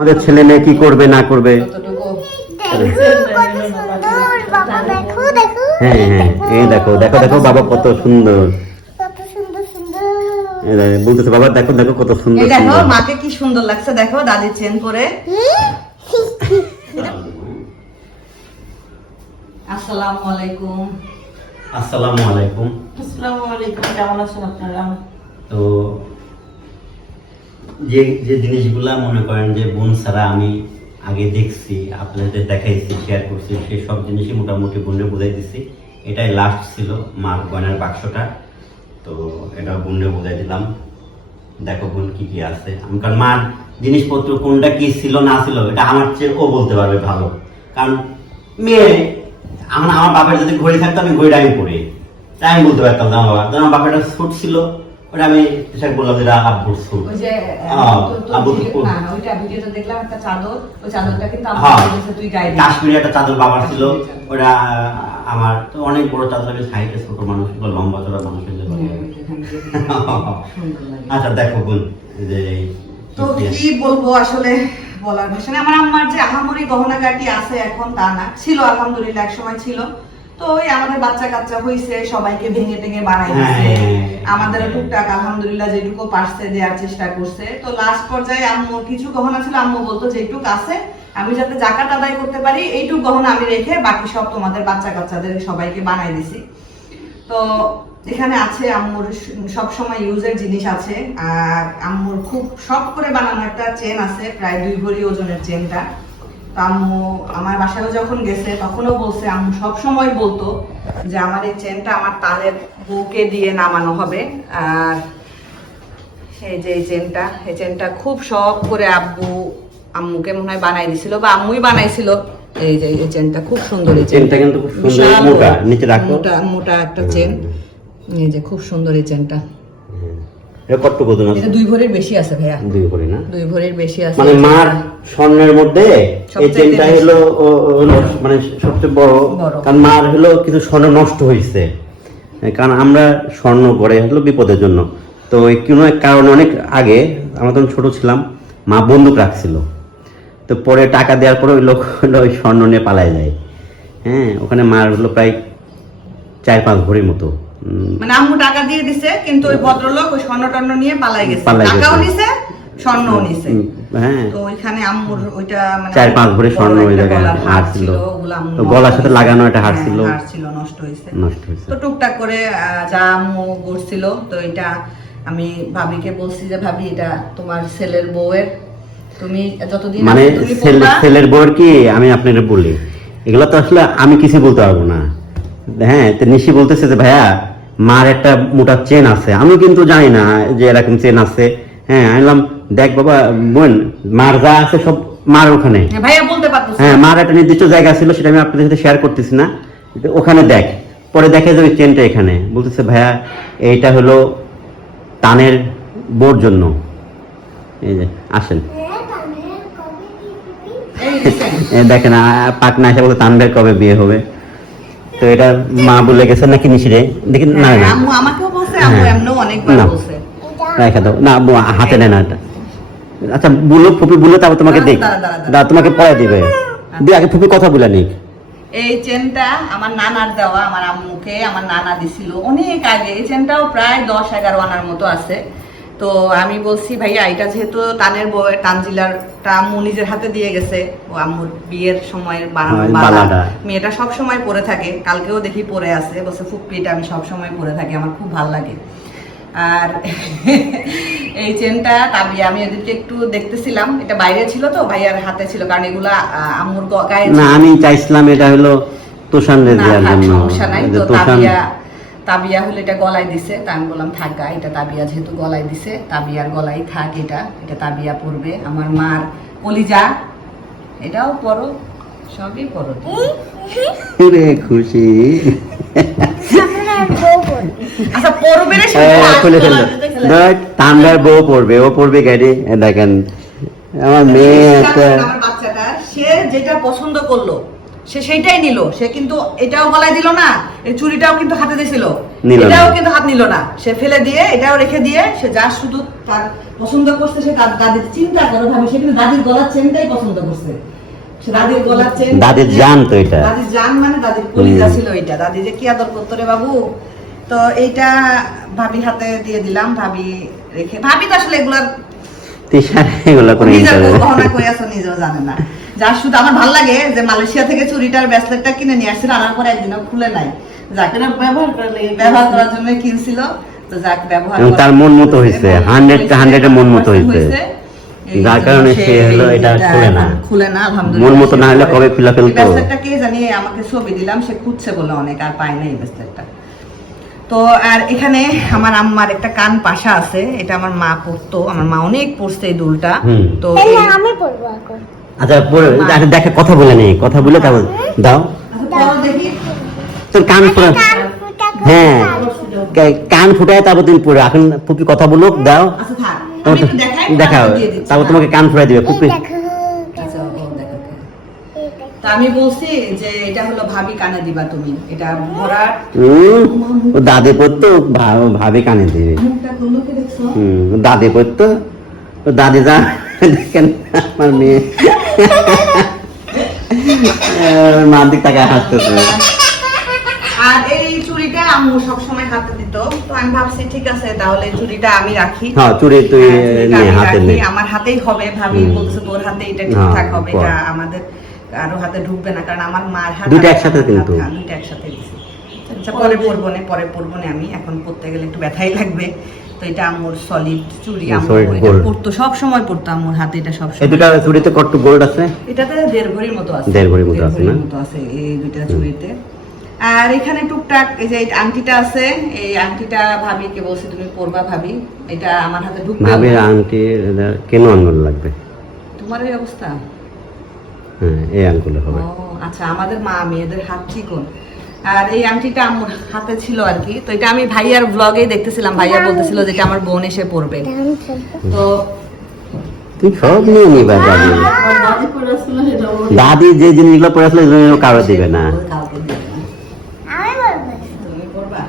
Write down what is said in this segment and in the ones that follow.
আমাদের ছেলে মেয়ে কি করবে না করবে? কতটুকু? দেখো কত সুন্দর বাবা দেখো দেখো হ্যাঁ হ্যাঁ এই দেখো দেখো দেখো বাবা কত সুন্দর। কত সুন্দর সুন্দর। এই দেখো, বলতেছে বাবা দেখো দেখো কত সুন্দর দেখো মাকে কি সুন্দর লাগছে দেখো দাদি চেন করে আসসালামু আলাইকুম। আসসালামু আলাইকুম। আসসালামু আলাইকুম কেমন আছেন আপনারা? তো যে যে জিনিসগুলা মনে করেন যে বোন ছাড়া আমি আগে দেখছি, আপনাদের দেখাইছি শেয়ার করছি সেই সব জিনিসই মোটামুটি বোনে বুঝাই দিছি। এটাই লাস্ট ছিল মার গয়নার বাক্সটা। তো এটা বোনে বুঝাই দিলাম। দেখো বোন কি কি আছে। আমি কারণ মার জিনিসপত্র কোনটা কি ছিল, না ছিল, এটা আমার চেয়ে ও বলতে পারবে ভালো। কারণ মেয়ে, আমার আমার বাপের যদি ঘড়ি থাকতো, আমি ঘড়িটা আমি পড়ি। তাই আমি বলতে পারতাম আমার বাবা আমার বাপের ছোট ছিল ওটা আমি সেটা বললাম যে এটা আব্বুর স্যুট ওই যে আহ, তোর- তোর আবু তো না, না, ওইটা ভিডিওতে দেখলাম একটা চাদর। ওই চাদরটা কিন্তু আমার হ্যাঁ তুই গায়ে। কাশ্মীরি একটা চাদর বাবার ছিল। ওটা আমার তো অনেক বড় চাদর আমি সাইডে ছোট মানুষ লম্বা চড়া হয়ে। হ্যাঁ। আচ্ছা দেখো বোন যে তো কি বলব আসলে বলার ভাষা। আমার আম্মার যে আহামরি গহনাগাটি আছে এখন তা না। ছিল আলহামদুলিল্লাহ এক সময় ছিল। তো ওই আমাদের বাচ্চা কাচ্চা হইছে সবাইকে ভেঙে টেঙে বানাই দিছে হ্যাঁ। আমাদের টুকটাক আলহামদুলিল্লাহ যেটুকু পারছে দেওয়ার চেষ্টা করছে। তো লাস্ট পর্যায়ে আম্মু কিছু গহনা ছিল আম্মু বলতো যেটুক আছে আমি যাতে জাকাত আদায় করতে পারি এইটুক গহনা আমি রেখে বাকি সব তোমাদের বাচ্চা কাচ্চাদের সবাইকে বানাই দিছি। তো এখানে আছে আম্মুর সব সময় ইউজের জিনিস আছে। আর আম্মুর খুব শখ করে বানানো একটা চেন আছে প্রায় দুই ভরি ওজনের চেনটা আম্মু আমার বাসায় যখন গেছে তখনও বলছে আম্মু সব সময় বলতো যে আমার এই চেনটা আমার তালের বউকে দিয়ে নামানো হবে। আর এই যে এই চেনটা এই চেনটা খুব শখ করে আব্বু আম্মুকে মনে হয় বানাই দিছিল বা আম্মুই বানাইছিল। এই যে এই চেনটা খুব সুন্দর এই চেনটা। কিন্তু খুব সুন্দর, মোটা, নিচে রাখো। মোটা মোটা একটা চেন। এই যে খুব সুন্দর এই চেনটা। এটা কত ওজন আছে এটা দুই ভরির বেশি আছে ভাইয়া। দুই করে না? দুই ভরির বেশি আছে। মানে মার স্বর্ণের মধ্যে এই চেনটা হলো মানে সবচেয়ে বড়। কারণ মার হলো কিছু স্বর্ণ নষ্ট হয়েছে কারণ আমরা স্বর্ণ করে হলো বিপদের জন্য। তো এই কোনো এক কারণে অনেক আগে আমরা তখন ছোট ছিলাম মা বন্দুক রাখছিল। তো পরে টাকা দেওয়ার পরে ওই লোক হলো ওই স্বর্ণ নিয়ে পালায় যায়। হ্যাঁ ওখানে মার হলো প্রায় চার পাঁচ ভরির মতো। মানে আম্মু টাকা দিয়ে দিছে কিন্তু ওই ভদ্রলোক ওই স্বর্ণ টর্ণ নিয়ে পালাই গেছে। টাকাও নিছে স্বর্ণও নিছে। হ্যাঁ। তো ওইখানে আম্মুর ওইটা মানে চার পাঁচ ভরি স্বর্ণ ওই জায়গায় হার ছিল তো গলার সাথে লাগানো একটা হার হ্যাঁ, ছিল। হার ছিল নষ্ট হয়েছে। নষ্ট হয়েছে। তো টুকটাক করে যা আম্মু করছিল তো এটা আমি ভাবিকে বলছি যে ভাবি এটা তোমার ছেলের বউয়ের। তুমি যতদিন মানে ছেলের বউয়ের কি? আমি আপনাকে বলি। এগুলো তো আসলে আমি কিছু বলতে পারব না। হ্যাঁ তো নিশি বলতেছে যে ভাইয়া মার একটা মোটা চেন আছে। আমি কিন্তু জানি না যে এরকম চেন আছে। হ্যাঁ আমি বললাম দেখ বাবা বোন মার যা আছে সব মার ওখানে। হ্যাঁ, ভাইয়া বলতে পারতো হ্যাঁ মার একটা নির্দিষ্ট জায়গা ছিল সেটা আমি আপনাদের সাথে শেয়ার করতেছি না। ওখানে দেখ পরে দেখে যে ওই চেনটা এখানে। বলতেছে ভাইয়া এইটা হলো টানের বোর জন্য। এই যে আসেন। হ্যাঁ দেখেন। পাটনা এসে বলতে তানবের কবে বিয়ে হবে? তো এটা মা বলে গেছে নাকি নিশিরে দেখি না হ্যাঁ, না আম্মু আমাকেও বলছে আম্মু হ্যাঁ। এমনও অনেকবার না। বলছে। এটা দাও। না আব্বু, হাতে নেয় না এটা। আচ্ছা বুলো ফুপি বুলো তারপর তোমাকে দেখ। দাঁড়া, তোমাকে পরে দিবে। দিয়ে আগে ফুপি কথা বলে নিক। এই চেনটা আমার নানার দেওয়া আমার আম্মুকে আমার নানা দিছিল অনেক আগে। এই চেনটাও প্রায় দশ এগারো আনার মতো আছে। তো আমি বলছি ভাইয়া এটা যেহেতু টানের বউয়ের টানজিলারটা আম্মু নিজের হাতে দিয়ে গেছে। ও আম্মুর বিয়ের সময় বানানো হ্যাঁ, বালা মেয়েটা সব সময় পরে থাকে। কালকেও দেখি পরে আছে। বলছে ফুপ্পি এটা আমি সব সময় পরে থাকি আমার খুব ভালো লাগে। আর এই চেনটা তাবিয়া আমি এদেরকে একটু দেখতেছিলাম। এটা বাইরে ছিল তো ভাইয়ার হাতে ছিল কারণ এগুলা আম্মুর গায়ে না আমি চাইছিলাম এটা হলো তোষান না দেওয়ার জন্য। সমস্যা নাই। তো তাবিয়া তাবিয়া হলে এটা গলায় দিছে তা আমি বললাম থাক গা এটা তাবিয়া যেহেতু গলায় দিছে তাবিয়ার গলায় থাক এটা এটা তাবিয়া পরবে আমার মার কলিজা এটাও পরো সবই পরো রে খুশি। বউ আচ্ছা পরবে রে খুলে ফেলল গলা- বউ পড়বে ও পড়বে গাড়ি দেখেন আমার মেয়ে একটা আমার বাচ্চাটা সে যেটা পছন্দ করল সে সেইটাই নিল। সে কিন্তু এটাও গলায় দিল না এই চুড়িটাও কিন্তু হাতে দিয়েছিল। এটাও কিন্তু হাত নিল না। সে ফেলে দিয়ে এটাও রেখে দিয়ে সে যা শুধু তার পছন্দ করছে সে দাদির চিন্তা করো ভাবে সে কিন্তু দাদির গলার চেনটাই পছন্দ করছে। সে দাদির গলার চেন দাদির জান তো এটা। দাদির জান মানে দাদির কলিজা ছিল এটা। দাদি যে কি আদর করতো রে বাবু? তো এইটা ভাবি হাতে দিয়ে দিলাম ভাবি রেখে ভাবি তো আসলে এগুলার তিশার এগুলো নিজেও জানে না। যার শুধু আমার ভালো লাগে যে মালয়েশিয়া থেকে চুরিটার ব্রেসলেটটা কিনে নিয়ে আসছিল আনার পরে একদিনও খুলে নাই। যাক ব্যবহার করলে ব্যবহার করার জন্য কিনছিল। তো যাক ব্যবহার তার মন মতো হয়েছে, 100 টা 100 এর মন মতো হয়েছে। যার কারণে সে হলো এটা খুলে না। খুলে না আলহামদুলিল্লাহ মন মতো না হলে কবে খুলে ফেলতো? ব্রেসলেটটা কে জানিয়ে আমাকে ছবি দিলাম সে খুঁজছে বলে অনেক আর পায় না এই ব্রেসলেটটা। তো আর এখানে আমার আম্মার একটা কান পাশা আছে এটা আমার মা পরতো আমার মা অনেক পরছে এই দুলটা। তো আমি পড়ব এখন। আচ্ছা পরে আচ্ছা, দেখে কথা বলে নেই কথা বলে তারপর দাও। আচ্ছা, তোর কান ফুটা হ্যাঁ কান ফুটায় তারপর তুমি পরে এখন পুপি কথা বলুক দাও। আচ্ছা দেখাও। তারপর। তোমাকে কান ফুটাই দিবে পুপি আচ্ছা। তা আমি বলছি যে এটা হলো ভাবি কানে দিবা তুমি। এটা ভরার ও দাদি পড়তো ভাবি কানে দিবে। হুম, দাদি পড়তো ও দাদি যা দেখেন আমার মেয়ে। মার দিক তাকে হাসতেছে। আর এই চুড়িটা আম্মু সবসময় হাতে দিত। তো আমি ভাবছি ঠিক আছে তাহলে চুড়িটা আমি রাখি। হ্যাঁ তুই হ্যাঁ, নিয়ে হাতে নে। আমার হাতেই হবে ভাবি বলছে তোর হাতে এটা ঠিকঠাক হ্যাঁ, হবে। এটা আমাদের কারও হাতে ঢুকবে না কারণ আমার মার হাত আর একসাথে কিন্তু। হ্যাঁ, একসাথে দিছি। আচ্ছা পরে পরবো না পরে পরবো না আমি। এখন পরতে গেলে একটু ব্যথাই লাগবে। তো এটা আম্মুর সলিড চুড়ি আম্মু এটা। পরতো সব সময় পরতো আম্মুর হাতে এটা সব এই সময় দুটা চুরিতে কত গোল্ড আছে? এটাতে দেড় ভরির মতো আছে। দেড় ভরির মতো আছে না? মতো আছে এই দুইটা চুড়িতে। আর এখানে টুকটাক এই যে আংটিটা আছে এই আংটিটা ভাবিকে বলছি তুমি পরবা ভাবি। এটা আমার হাতে ঢুকবে ভাবির আংটি কেন আঙ্গুল লাগবে? তোমার এই অবস্থা? হ্যাঁ এই আঙ্গুলে হবে। ও আচ্ছা আমাদের মা মেয়েদের হাত চিকন। আর এই আংটিটা আমার হাতে ছিল আর কি। তো এটা আমি ভাইয়ার ব্লগেই দেখতেছিলাম। ভাইয়া বলতেছিল যে এটা আমার বোন এসে পড়বে। তো তুই সব নিয়ে নিবা দাদি। দাদি সেটা ওর। দাদি যে জিনিসগুলো এই কারও দিবে না। কাউকে দিবে না। আমি বলব। তুমি করবা?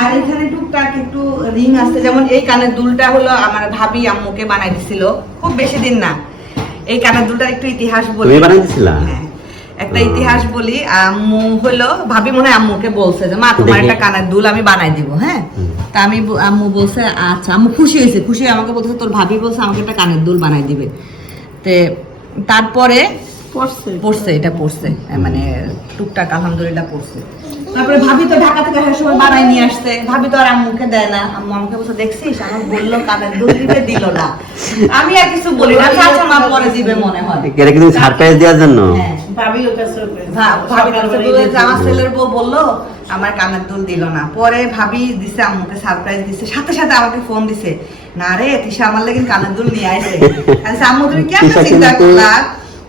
আর এখানে টুকটাক একটু রিং আছে। যেমন এই কানের দুলটা হলো আমার ভাবি আম্মুকে বানাই দিছিল। খুব বেশি দিন না। এই কানের দুলটা একটু ইতিহাস বলি। তুমি বানাই দিছিলা? হ্যাঁ। একটা ইতিহাস বলি আম্মু হলো ভাবি মনে হয় আম্মুকে বলছে যে মা তোমার একটা কানের দুল আমি বানাই দিব হ্যাঁ? তা আমি আম্মু বলছে আচ্ছা। আম্মু খুশি হয়েছে খুশি আমাকে বলছে তোর ভাবি বলছে আমাকে একটা কানের দুল বানাই দিবে। তে তারপরে পড়ছে। পড়ছে এটা পড়ছে মানে টুকটাক আলহামদুলিল্লাহ পড়ছে। তারপরে ভাবি তো ঢাকা থেকে আসার সময় বানাই নিয়ে আসছে। ভাবি তো আর আম্মুকে দেয় না। আম্মু আমাকে বলছে দেখছিস? আমার বলল কানের দুল দিতে দিল না। আমি আর কিছু বলি না। চাচা মা পরে দিবে মনে হয়। এটা কি তুমি সারপ্রাইজ দেওয়ার জন্য? হ্যাঁ। কাছে ওকে। ভাবি আমার ছেলের বউ বলল আমার কানের দুল দিল না। পরে ভাবি দিছে আম্মুকে সারপ্রাইজ দিছে। সাথে সাথে আমাকে ফোন দিছে না রে তিশা আমার লাগি কানের দুল নিয়ে আইছে। আচ্ছা আম্মু তুমি কেন চিন্তা কিন্তু- করলা?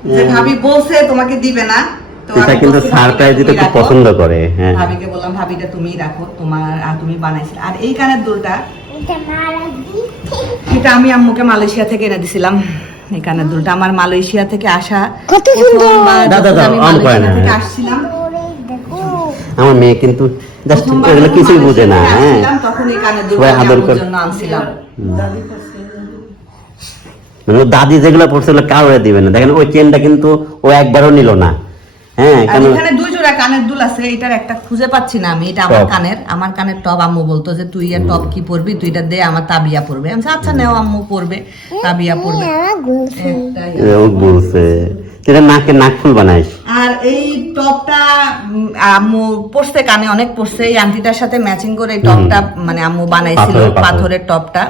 যে হ্যাঁ। ভাবি বলছে তোমাকে দিবে না। এটা কিন্তু সারপ্রাইজ দিতে খুব পছন্দ করে হ্যাঁ। ভাবিকে বললাম ভাবিটা তুমি রাখো তোমার আর তুমি বানাইছিলে। আর এই কানের দুলটা এটা আমি আম্মুকে মালয়েশিয়া থেকে এনে দিছিলাম। এই কানের দুলটা আমার মালয়েশিয়া থেকে আসা কত সুন্দর। দাদা, দাদা, আমি অন করে মালয়েশিয়া না। থেকে আসছিলাম। আমার মেয়ে কিন্তু জাস্ট এগুলো কিছুই বুঝে না হ্যাঁ। তখন এই কানের দুলটা আদর করে। আনছিলাম। দাদি মানে দাদি যেগুলো পড়ছে ওগুলো কাউরে দিবে না। দেখেন ওই চেনটা কিন্তু ও একবারও নিল না। হ্যাঁ আর এখানে দুই জোড়া কানের দুল আছে এটার একটা খুঁজে পাচ্ছি না আমি এটা আমার কানের আমার কানের টপ আম্মু বলতো যে তুই আর টপ কি পরবি? তুই এটা দে আমার তাবিয়া পরবে। আমি আচ্ছা নেও আম্মু পরবে তাবিয়া পরবে। ও বলছে এটা নাকে নাক ফুল বানাইস। আর এই টপটা আম্মু পরছে কানে অনেক পরছে। এই আংটিটার সাথে ম্যাচিং করে এই টপটা মানে আম্মু বানাইছিল পাথরের, পাথর। পাথরের টপটা।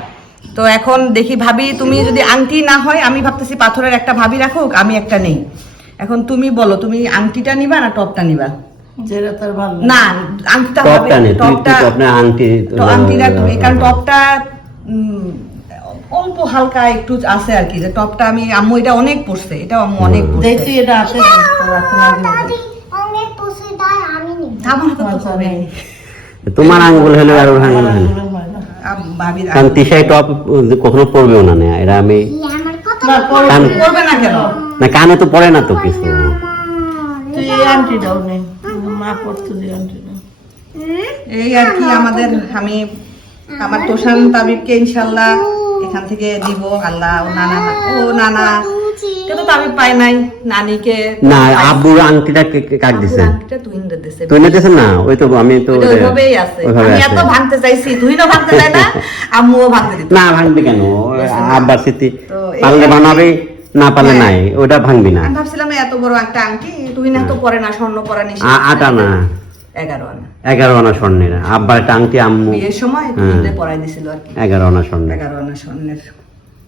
তো এখন দেখি ভাবি তুমি যদি আংটি না হয় আমি ভাবতেছি পাথরের একটা ভাবি রাখুক আমি একটা নেই। এখন তুমি বলো তুমি আংটিটা নিবা না টপটা নিবা? না আংটিটা টপটা আংটি আংটিটা তুমি কারণ টপটা অল্প হালকা একটু আছে আর কি যে টপটা আমি আম্মু এটা অনেক পরছে এটা আম্মু অনেক এটা আসে তো হবে। তোমার আঙ্গুল হলে আর ওর আঙ্গুল হলে কারণ তিশাই টপ কখনো পড়বেও না না এটা আমি না, কান- না কানে তো পড়ে না তো কিছু। তুই এই আন্টিটাও নেই মা পড়তো যে আন্টিটা এই আর কি আমাদের আমি আমার তোষান তাবিবকে ইনশাল্লাহ এখান থেকে দিব আল্লাহ ও নানা ও নানা। কিন্তু তাবিব পাই নাই নানিকে না আব্বুর আংটিটা কাক দিছে? তুহিনদের দিছে। না? ওই তো আমি তো ওইভাবেই আছে। আমি এত ভাঙতে চাইছি তুহিনও ভাঙতে চায় না আম্মুও ভাঙতে দিত। না ভাঙবি কেন? আব্বার স্মৃতি পারলে বানাবে না পারলে হ্যাঁ। নাই ওটা ভাঙবি না। ভাবছিলাম এত বড় একটা আংটি তুহিন তো পরে না স্বর্ণ পরা আ- আটা না। এগারো আনা। এগারো আনা স্বর্ণের আব্বার একটা আংটি আম্মু। বিয়ের সময় হ্যাঁ। তুহিনদের পরাই দিছিল আর কি। এগারো আনা স্বর্ণের। এগারো আনা স্বর্ণের।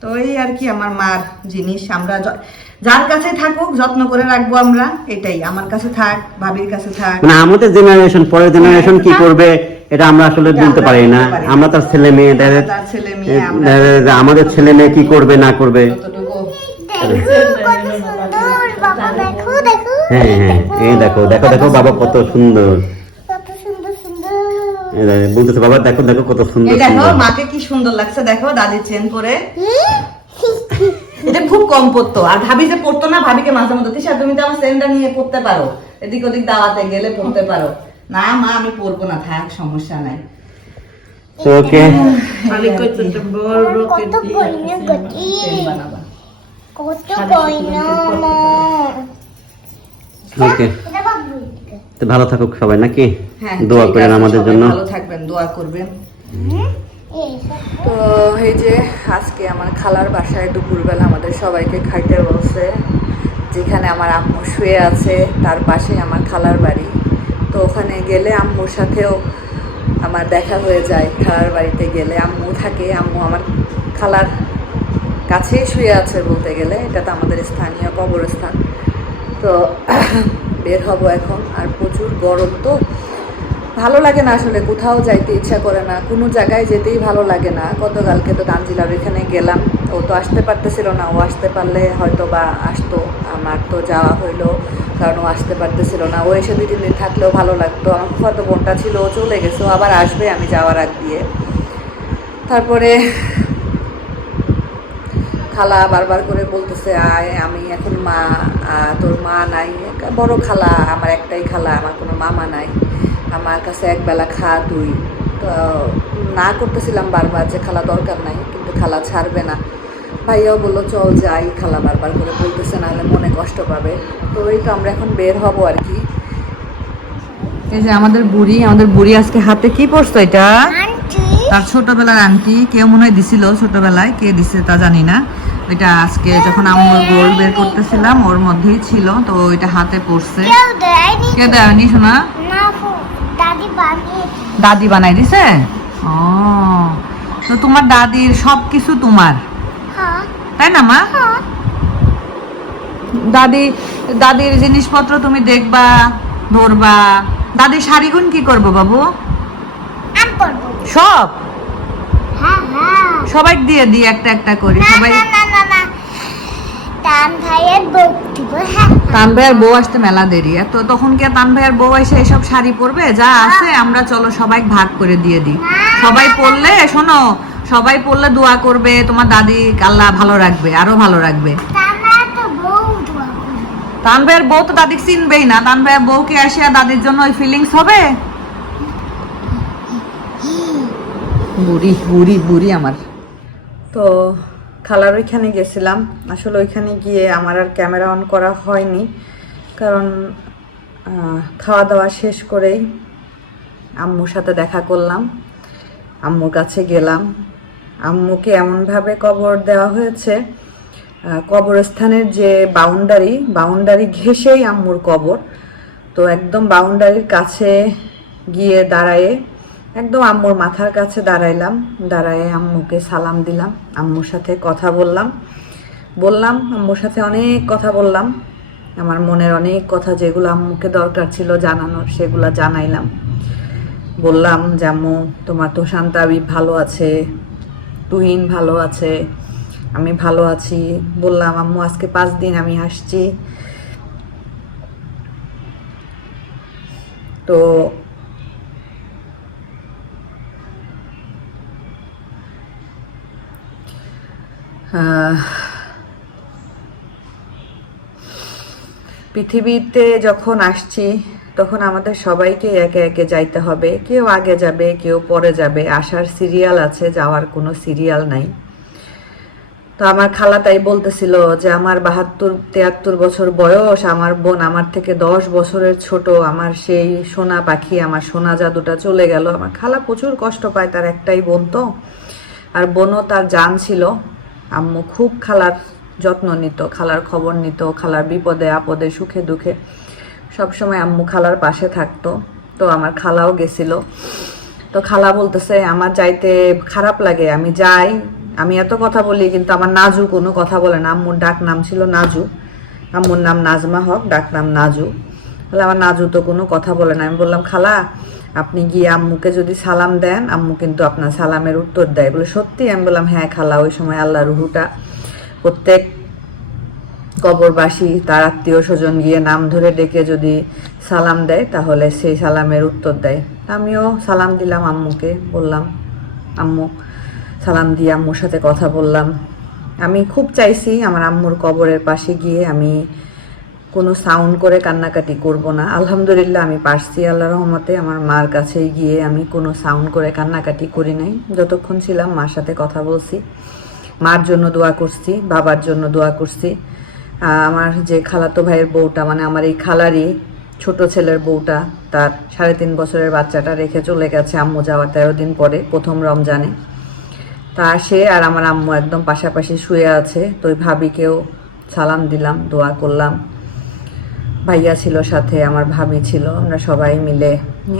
তো এই আর কি আমার মার জিনিস আমরা যার কাছে থাকুক যত্ন করে রাখব আমরা এটাই। আমার কাছে থাক ভাবির কাছে থাক। মানে আমাদের জেনারেশন পরের জেনারেশন কি করবে এটা আমরা আসলে বলতে পারি না। আমরা তার ছেলে মেয়ে তার ছেলে মেয়ে আমাদের ছেলে মেয়ে কি করবে না করবে। এই দেখো দেখো দেখো বাবা কত সুন্দর কত সুন্দর সুন্দর এই দেখো, বলতেছে বাবা দেখো দেখো কত সুন্দর দেখো মাকে কি সুন্দর লাগছে দেখো দাদি চেন পরে এটা খুব কম পড়তো আর ভাবি যে পড়তো না ভাবিকে মাঝে মধ্যে তিশা তুমি তো আমার চেনটা নিয়ে পড়তে পারো এদিক ওদিক দাওয়াতে গেলে পড়তে পারো না মা আমি পড়ব না থাক সমস্যা নাই ওকে কইতো একটা বড় রকেট কত চেন বানাবা কত ওকে তো ভালো থাকুক সবাই নাকি? হ্যাঁ দোয়া করেন আমাদের জন্য। ভালো থাকবেন দোয়া করবেন। তো এই যে আজকে আমার খালার বাসায় দুপুরবেলা আমাদের সবাইকে খাইতে বলছে যেখানে আমার আম্মু শুয়ে আছে তার পাশে আমার খালার বাড়ি। তো ওখানে গেলে আম্মুর সাথেও আমার দেখা হয়ে যায় খালার বাড়িতে গেলে আম্মু থাকে। আম্মু আমার খালার কাছেই শুয়ে আছে বলতে গেলে এটা তো আমাদের স্থানীয় কবরস্থান। তো বের হব এখন, আর প্রচুর গরম তো। ভালো লাগে না আসলে, কোথাও যাইতে ইচ্ছা করে না, কোনো জায়গায় যেতেই ভালো লাগে না। গতকালকে তো তানজিলার ওইখানে গেলাম, ও তো আসতে পারতেছিল না, ও আসতে পারলে হয়তো বা আসতো, আমার তো যাওয়া হইল, কারণ ও আসতে পারতেছিল না। ও এসে দুই তিন দিন থাকলেও ভালো লাগতো। আমার হয়তো বোনটা ছিল, ও চলে গেছে আবার আসবে আমি যাওয়ার আগ দিয়ে। তারপরে খালা বারবার করে বলতেছে আয় আমি এখন মা তোর মা নাই। বড় খালা আমার একটাই খালা আমার কোনো মামা নাই। আমার কাছে একবেলা খা তুই তো না করতেছিলাম বারবার যে খালা দরকার নাই কিন্তু খালা ছাড়বে না। ভাইয়াও বলল চল যাই খালা বারবার করে বলতেছে নাহলে মনে কষ্ট পাবে। তো এই তো আমরা এখন বের হব আর কি। এই যে আমাদের বুড়ি আমাদের বুড়ি আজকে হাতে কি পড়ছো এটা? আন্টি তার ছোটবেলার আন্টি কেউ মনে হয় দিছিল ছোটবেলায় কে দিছে তা জানি না। ওইটা আজকে যখন আম্মুর গোল বের করতেছিলাম ওর মধ্যেই ছিল তো ওইটা হাতে পড়ছে। কে দেয়নি। শোনা দাদি বানাই দিছে? ও তো তোমার দাদির সব কিছু তোমার। হ্যাঁ। তাই না মা? হ্যাঁ। দাদি দাদির জিনিসপত্র তুমি দেখবা ধরবা। দাদির শাড়িগুন কি করব বাবু? সব? হ্যাঁ সবাই দিয়ে দিই একটা একটা করে সবাই ভাইয়ের হ্যাঁ। তান ভাইয়ের বউ আসতে মেলা দেরি। এত তখন কি তান ভাইয়ের বউ এসে এসব শাড়ি পরবে? যা আছে আমরা চলো সবাই ভাগ করে দিয়ে দিই। সবাই পরলে শোনো সবাই পরলে দোয়া করবে তোমার দাদি আল্লাহ ভালো রাখবে আরও ভালো রাখবে। তো বউ তান ভাইয়ের বউ তো দাদি চিনবেই না। তান ভাইয়ের বউকে আসে দাদির জন্য ওই ফিলিংস হবে? বুড়ি বুড়ি বুড়ি আমার। তো খালার ওইখানে গেছিলাম। আসলে ওইখানে গিয়ে আমার আর ক্যামেরা অন করা হয়নি। কারণ খাওয়া দাওয়া শেষ করেই আম্মুর সাথে দেখা করলাম। আম্মুর কাছে গেলাম। আম্মুকে এমনভাবে কবর দেওয়া হয়েছে কবরস্থানের যে বাউন্ডারি বাউন্ডারি ঘেঁষেই আম্মুর কবর। তো একদম বাউন্ডারির কাছে গিয়ে দাঁড়ায়ে একদম আম্মুর মাথার কাছে দাঁড়াইলাম। দাঁড়ায় আম্মুকে সালাম দিলাম। আম্মুর সাথে কথা বললাম। বললাম, আম্মুর সাথে অনেক কথা বললাম। আমার মনের অনেক কথা যেগুলো আম্মুকে দরকার ছিল জানানোর, সেগুলো জানাইলাম। বললাম যে, আম্মু, তোমার তো শান্তাবি ভালো আছে, তুহিন ভালো আছে, আমি ভালো আছি। বললাম, আম্মু, আজকে পাঁচ দিন আমি আসছি। তো পৃথিবীতে যখন আসছি, তখন আমাদের সবাইকে একে একে যাইতে হবে। কেউ আগে যাবে, কেউ পরে যাবে। আসার সিরিয়াল আছে, যাওয়ার কোনো সিরিয়াল নাই। তো আমার খালা তাই বলতেছিল যে, আমার বাহাত্তর, তিয়াত্তর বছর বয়স, আমার বোন আমার থেকে দশ বছরের ছোট, আমার সেই সোনা পাখি, আমার সোনা জাদুটা চলে গেল। আমার খালা প্রচুর কষ্ট পায় তার একটাই বোন তো। আর বোনও তার জান ছিল। আম্মু খুব খালার যত্ন নিত, খালার খবর নিত, খালার বিপদে, আপদে, সুখে, দুঃখে। সবসময় আম্মু খালার পাশে থাকতো। তো আমার খালাও গেছিল। তো খালা বলতেছে, আমার যাইতে খারাপ লাগে, আমি যাই। আমি এত কথা বলি, কিন্তু আমার নাজু কোনো কথা বলে না। আম্মুর ডাক নাম ছিল নাজু। আম্মুর নাম নাজমা হক, ডাক নাম নাজু। তাহলে আমার নাজু তো কোনো কথা বলে না। আমি বললাম, খালা আপনি গিয়ে আম্মুকে যদি সালাম দেন, আম্মু কিন্তু আপনার সালামের উত্তর দেয়। বলে সত্যি আমি বললাম হ্যাঁ খালা, ওই সময় আল্লাহ রুহুটা। প্রত্যেক কবরবাসী, তার আত্মীয় স্বজন গিয়ে নাম ধরে ডেকে যদি সালাম দেয়, তাহলে সেই সালামের উত্তর দেয়। আমিও সালাম দিলাম আম্মুকে, বললাম, আম্মু, সালাম দিয়ে আম্মুর সাথে কথা বললাম। আমি খুব চাইছি আমার আম্মুর কবরের পাশে গিয়ে আমি কোনো সাউন্ড করে কান্নাকাটি করব না। আলহামদুলিল্লাহ, আমি পারছি আল্লাহ রহমতে। আমার মার কাছেই গিয়ে আমি কোনো সাউন্ড করে কান্নাকাটি করি নাই। যতক্ষণ ছিলাম মার সাথে কথা বলছি। মার জন্য দোয়া করছি, বাবার জন্য দোয়া করছি। আমার যে খালাতো ভাইয়ের বউটা মানে আমার এই খালারই ছোট ছেলের বউটা, তার সাড়ে তিন বছরের বাচ্চাটা রেখে চলে গেছে আম্মু যাওয়ার তেরো দিন পরে, প্রথম রমজানে। তা সে আর আমার আম্মু একদম পাশাপাশি শুয়ে আছে। তো ওই ভাবিকেও সালাম দিলাম, দোয়া করলাম। ভাইয়া ছিল সাথে, আমার ভাবি ছিল, আমরা সবাই মিলে।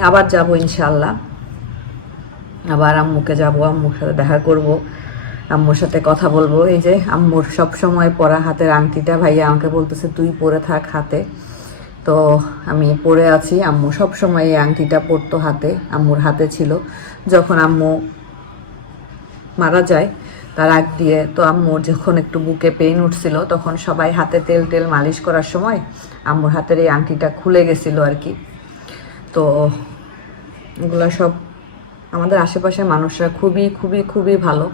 আবার যাব ইনশাল্লাহ আবার আম্মুকে যাব, আম্মুর সাথে দেখা করব, আম্মুর সাথে কথা বলব। এই যে আম্মুর সব সময় পরা হাতের আংটিটা ভাইয়া আমাকে বলতেছে, তুই পরে থাক হাতে। তো আমি পরে আছি, আম্মু সব সময় এই আংটিটা পরতো হাতে, আম্মুর হাতে ছিল। যখন আম্মু মারা যায় তার আগ দিয়ে। তো আম্মুর যখন একটু বুকে পেইন উঠছিল, তখন সবাই হাতে তেল টেল মালিশ করার সময় আম্মুর হাতের এই আংটিটা খুলে গেছিল আর কি। তো এগুলো সব আমাদের আশেপাশের মানুষরা খুবই খুবই খুবই ভালো।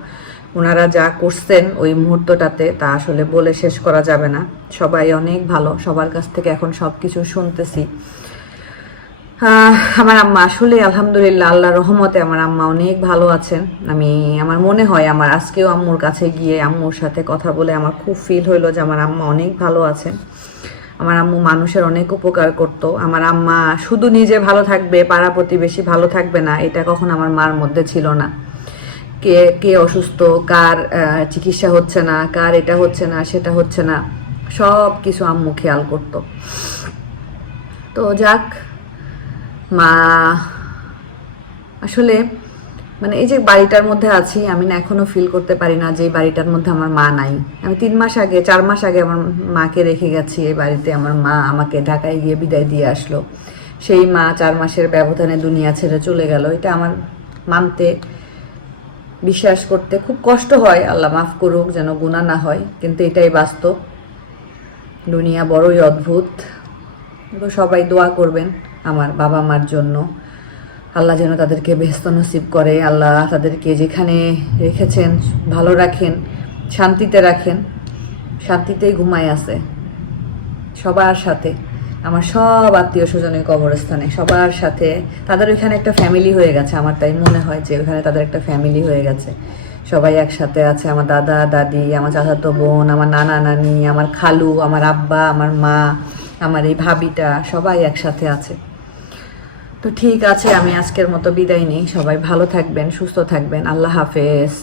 ওনারা যা করছেন ওই মুহূর্তটাতে তা আসলে বলে শেষ করা যাবে না। সবাই অনেক ভালো। সবার কাছ থেকে এখন সব কিছু শুনতেছি। আমার আম্মা, আসলে আলহামদুলিল্লাহ আল্লাহ রহমতে আমার আম্মা অনেক ভালো আছেন। আমি, আমার মনে হয় আমার আজকেও আম্মুর কাছে গিয়ে আম্মুর সাথে কথা বলে আমার খুব ফিল হইল যে আমার আম্মা অনেক ভালো আছেন। আমার আম্মু মানুষের অনেক উপকার করত। আমার আম্মা শুধু নিজে ভালো থাকবে, পাড়া প্রতিবেশী ভালো থাকবে না, এটা কখন আমার মার মধ্যে ছিল না। কে কে অসুস্থ, কার চিকিৎসা হচ্ছে না, কার এটা হচ্ছে না, সেটা হচ্ছে না সব কিছু আম্মু খেয়াল করতো। তো যাক মা, আসলে মানে এই যে বাড়িটার মধ্যে আছি, আমি না এখনও ফিল করতে পারি না যে এই বাড়িটার মধ্যে আমার মা নাই। আমি তিন মাস আগে, চার মাস আগে আমার মাকে রেখে গেছি এই বাড়িতে। আমার মা আমাকে ঢাকায় গিয়ে বিদায় দিয়ে আসলো। সেই মা চার মাসের ব্যবধানে দুনিয়া ছেড়ে চলে গেল। এটা আমার মানতে বিশ্বাস করতে খুব কষ্ট হয়। আল্লাহ মাফ করুক যেন গুণা না হয়, কিন্তু এটাই বাস্তব। দুনিয়া বড়ই অদ্ভুত। সবাই দোয়া করবেন। আমার বাবা মার জন্য। আল্লাহ যেন তাদেরকে ব্যস্ত নসিব করে। আল্লাহ তাদেরকে যেখানে রেখেছেন, ভালো রাখেন, শান্তিতে রাখেন, শান্তিতেই ঘুমায় আছে। সবার সাথে। আমার সব আত্মীয় স্বজনের কবরস্থানে, সবার সাথে। তাদের ওইখানে একটা ফ্যামিলি হয়ে গেছে আমার, তাই মনে হয় যে ওইখানে তাদের একটা ফ্যামিলি হয়ে গেছে। সবাই একসাথে আছে, আমার দাদা, দাদি, আমার চাচাতো বোন, আমার নানা, নানি, আমার খালু, আমার আব্বা, আমার মা, আমার এই ভাবিটা, সবাই একসাথে আছে। তো ঠিক আছে, আমি আজকের মতো বিদায় নিই। সবাই ভালো থাকবেন, সুস্থ থাকবেন। আল্লাহ হাফেজ।